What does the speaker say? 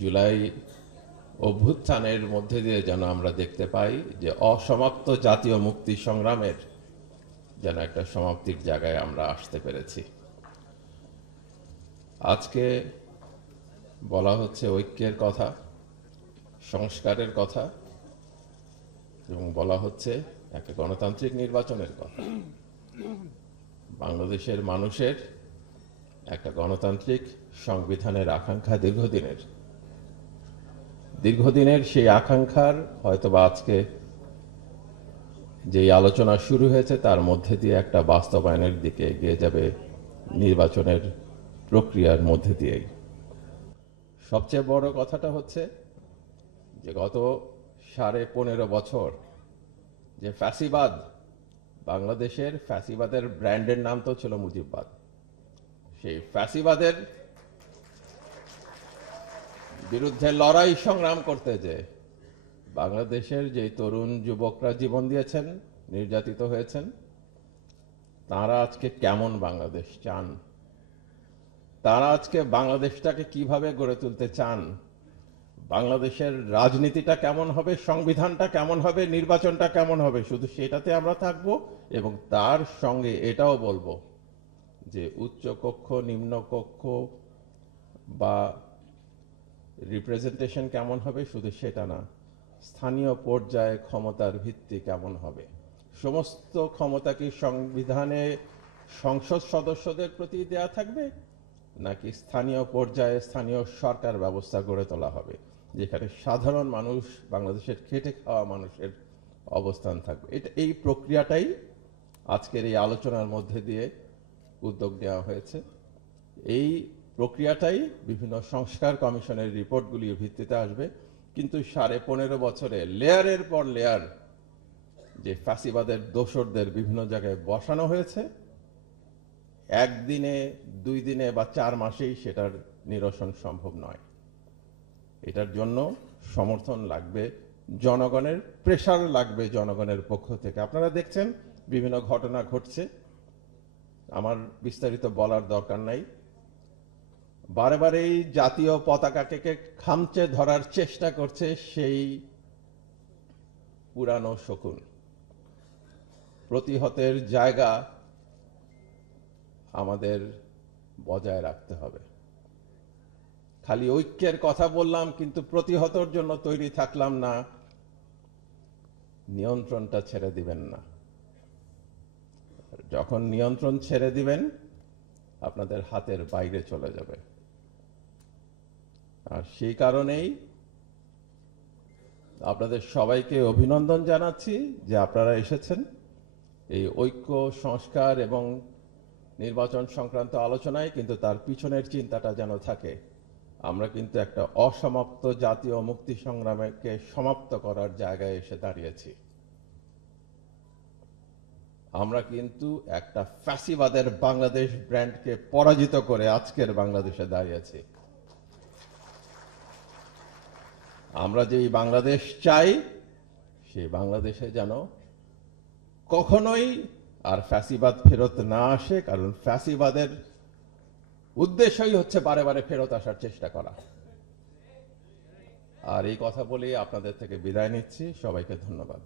জুলাই অভ্যুত্থানের মধ্যে দিয়ে যেন আমরা দেখতে পাই যে অসমাপ্ত জাতীয় মুক্তি সংগ্রামের যেন একটা সমাপ্তির জায়গায় আমরা আসতে পেরেছি। আজকে বলা হচ্ছে ঐক্যের কথা, সংস্কারের কথা, এবং বলা হচ্ছে একটা গণতান্ত্রিক নির্বাচনের কথা। বাংলাদেশের মানুষের একটা গণতান্ত্রিক সংবিধানের আকাঙ্ক্ষা দীর্ঘদিনের সেই আকাঙ্ক্ষার হয়তোবা আজকে যেই আলোচনা শুরু হয়েছে তার মধ্যে দিয়ে একটা বাস্তবায়নের দিকে এগিয়ে যাবে নির্বাচনের প্রক্রিয়ার মধ্যে দিয়েই। সবচেয়ে বড় কথাটা হচ্ছে যে গত 15.5 বছর যে ফ্যাসিবাদ, বাংলাদেশের ফ্যাসিবাদের ব্র্যান্ডের নাম তো ছিল মুজিববাদ, সেই ফ্যাসিবাদের বিরুদ্ধে লড়াই সংগ্রাম করতে যে বাংলাদেশের যে তরুণ যুবকরা জীবন দিয়েছেন, নির্যাতিত হয়েছেন, তারা আজকে কেমন বাংলাদেশ চান, তারা আজকে বাংলাদেশটাকে কিভাবে গড়ে তুলতে চান, বাংলাদেশের রাজনীতিটা কেমন হবে, সংবিধানটা কেমন হবে, নির্বাচনটা কেমন হবে, শুধু সেটাতে আমরা থাকব। এবং তার সঙ্গে এটাও বলবো যে উচ্চ কক্ষ, নিম্ন কক্ষ বা রিপ্রেজেন্টেশন কেমন হবে, শুধু সেটা না, স্থানীয় পর্যায়ে ক্ষমতার ভিত্তি কেমন হবে, সমস্ত ক্ষমতা কি সংবিধানে সংসদ সদস্যদের প্রতি দেয়া থাকবে, নাকি স্থানীয় পর্যায়ে স্থানীয় সরকার ব্যবস্থা গড়ে তোলা হবে, যেখানে সাধারণ মানুষ, বাংলাদেশের খেটে খাওয়া মানুষের অবস্থান থাকবে। এই প্রক্রিয়াটাই আজকের এই আলোচনার মধ্যে দিয়ে উদ্যোগ নেওয়া হয়েছে। এই প্রক্রিয়াটাই বিভিন্ন সংস্কার কমিশনের রিপোর্টগুলির ভিত্তিতে আসবে। কিন্তু 15.5 বছরে লেয়ারের পর লেয়ার যে ফ্যাসিবাদের দোসরদের বিভিন্ন জায়গায় বসানো হয়েছে, একদিনে, 2 দিনে বা 4 মাসেই সেটার নিরসন সম্ভব নয়। এটার জন্য সমর্থন লাগবে জনগণের, প্রেসার লাগবে জনগণের পক্ষ থেকে। আপনারা দেখছেন বিভিন্ন ঘটনা ঘটছে, আমার বিস্তারিত বলার দরকার নাই। বারে বারেই জাতীয় পতাকাকে খামচে ধরার চেষ্টা করছে সেই পুরানো শকুন। প্রতিহতের জায়গা আমাদের বজায় রাখতে হবে। খালি ঐক্যের কথা বললাম কিন্তু প্রতিহতর জন্য তৈরি থাকলাম না, নিয়ন্ত্রণটা ছেড়ে দিবেন না। যখন নিয়ন্ত্রণ ছেড়ে দিবেন আপনাদের হাতের বাইরে চলে যাবে। আর সেই কারণেই আপনাদের সবাইকে অভিনন্দন জানাচ্ছি যে আপনারা এসেছেন এই ঐক্য, সংস্কার এবং নির্বাচন সংক্রান্ত আলোচনায়। কিন্তু তার পিছনের চিন্তাটা যেন থাকে, আমরা কিন্তু একটা অসমাপ্ত জাতীয় মুক্তি সংগ্রামকে সমাপ্ত করার জায়গায় এসে দাঁড়িয়েছি। আমরা কিন্তু একটা ফ্যাসিবাদের বাংলাদেশ ব্র্যান্ডকে পরাজিত করে আজকের বাংলাদেশে দাঁড়িয়েছি। আমরা যেই বাংলাদেশ চাই সেই বাংলাদেশে যেন কখনোই আর ফ্যাসিবাদ ফেরত না আসে, কারণ ফ্যাসিবাদের উদ্দেশ্যই হচ্ছে বারে বারে ফেরত আসার চেষ্টা করা। আর এই কথা বলে আপনাদের থেকে বিদায় নিচ্ছি। সবাইকে ধন্যবাদ।